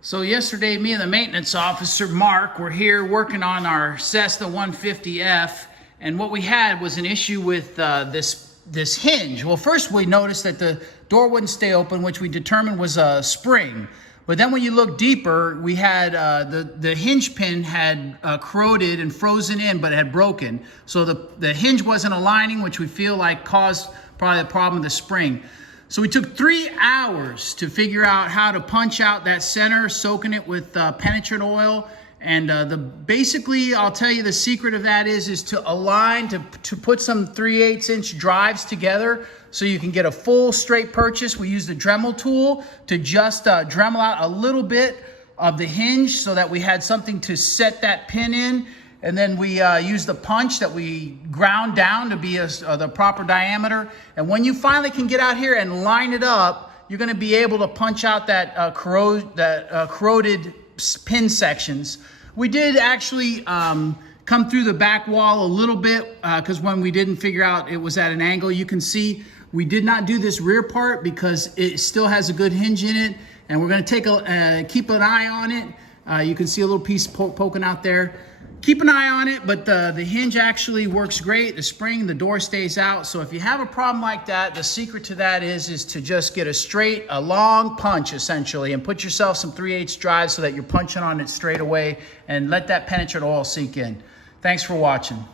So yesterday, me and the maintenance officer, Mark, were here working on our Cessna 150F, and what we had was an issue with this hinge. Well, first we noticed that the door wouldn't stay open, which we determined was a spring. But then when you look deeper, we had the hinge pin had corroded and frozen in, but it had broken. So the hinge wasn't aligning, which we feel like caused probably the problem with the spring. So we took 3 hours to figure out how to punch out that center, soaking it with penetrant oil. And basically, I'll tell you the secret of that is to align, to put some 3/8 inch drives together so you can get a full straight purchase. We use the Dremel tool to just Dremel out a little bit of the hinge so that we had something to set that pin in. And then we use the punch that we ground down to be the proper diameter. And when you finally can get out here and line it up, you're gonna be able to punch out that corroded pin sections. We did actually come through the back wall a little bit because when we didn't figure out it was at an angle, you can see we did not do this rear part because it still has a good hinge in it. And we're gonna take keep an eye on it. You can see a little piece poking out there. Keep an eye on it, but the hinge actually works great. The spring, the door stays out. So if you have a problem like that, the secret to that is to just get a long punch essentially, and put yourself some 3/8 drives so that you're punching on it straight away and let that penetrant oil sink in. Thanks for watching.